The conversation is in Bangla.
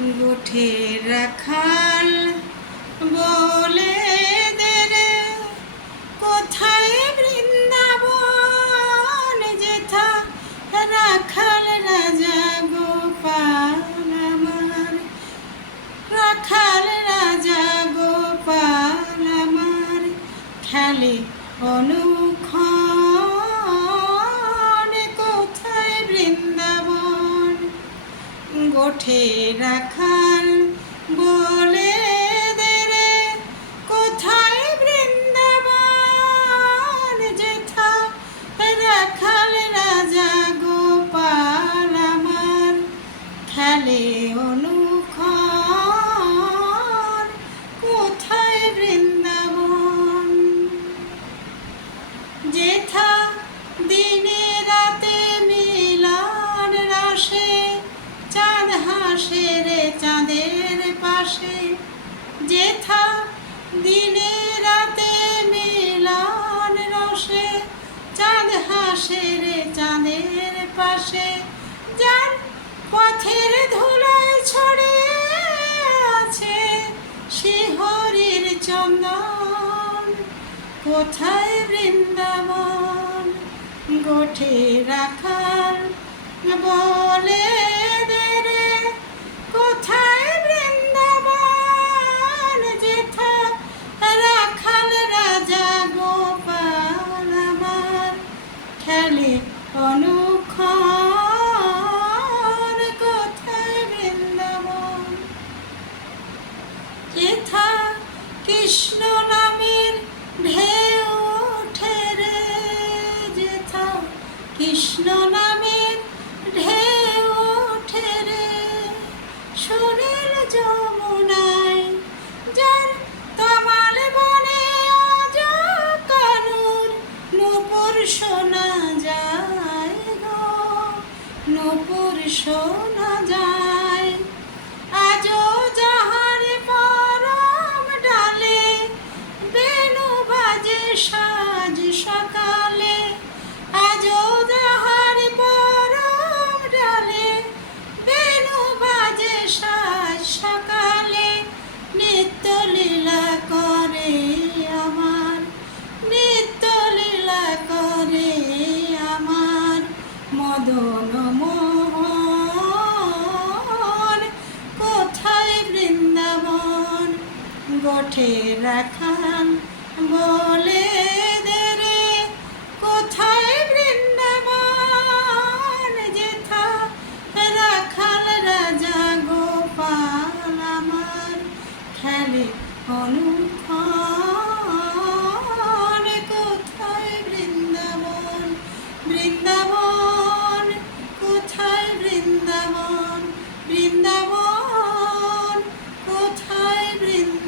গোঠের রাখাল বলে দে রে, কোথায় বৃন্দাবন যেথা রাখাল রাজা গোপাল আমার, রাখাল রাজা গোপাল আমার খেলে অনুক্ষণ, কোথায় বৃন্দাবন। গোঠে রাখাল বলে দে রে, কোথায় বৃন্দাবন যেথা রাখাল রাজা গোপাল আমার খেলে অনুক্ষণ, কোথায় বৃন্দাবন। যেথা দিনে রাতে মিলন রাশে, চাঁদ হাসে রে চাঁদের পাশে। যেথা দিনে রাতে মিলন রসে, চাঁদ হাসে রে চাঁদের পাশে। যার পথের ধুলায় ছড়িয়ে আছে শিহরির চন্দন, কোথায় বৃন্দাবন। গোঠে রাখাল বলে দে রে, কোথায় বৃন্দাবন যেথা রাখাল রাজা গোপাল আমার খেলে অনুক্ষণ, কোথায় বৃন্দাবন। যেথা কৃষ্ণ নামের ঢেউ ওঠে রে, যেথা কৃষ্ণ নামের ঢেউ ওঠে রে সুরের যমুনায়। যার তমাল বনে আজ কানুর নূপুর শোনা যায় গো, নূপুর শোনা যায়। আজও যাহার পরম ডালে বেণু বাজে সাজ সকালে, আজও যাহার পরম ডালে বেণু বাজে সাজ সকালে। নিত্য লীলা করে আমার, নিত্য লীলা করে আমার মদন মোহন, কোথায় বৃন্দাবন। গোঠে রাখাল বলে দে রে, কোথায় বৃন্দাবন যেথা রাখাল রাজা গোপাল আমার খেলে অনুক্ষণ, কোথায় বৃন্দাবন। বৃন্দাবন কোথায় বৃন্দাবন, বৃন্দাবন কোথায় বৃন্দাবন।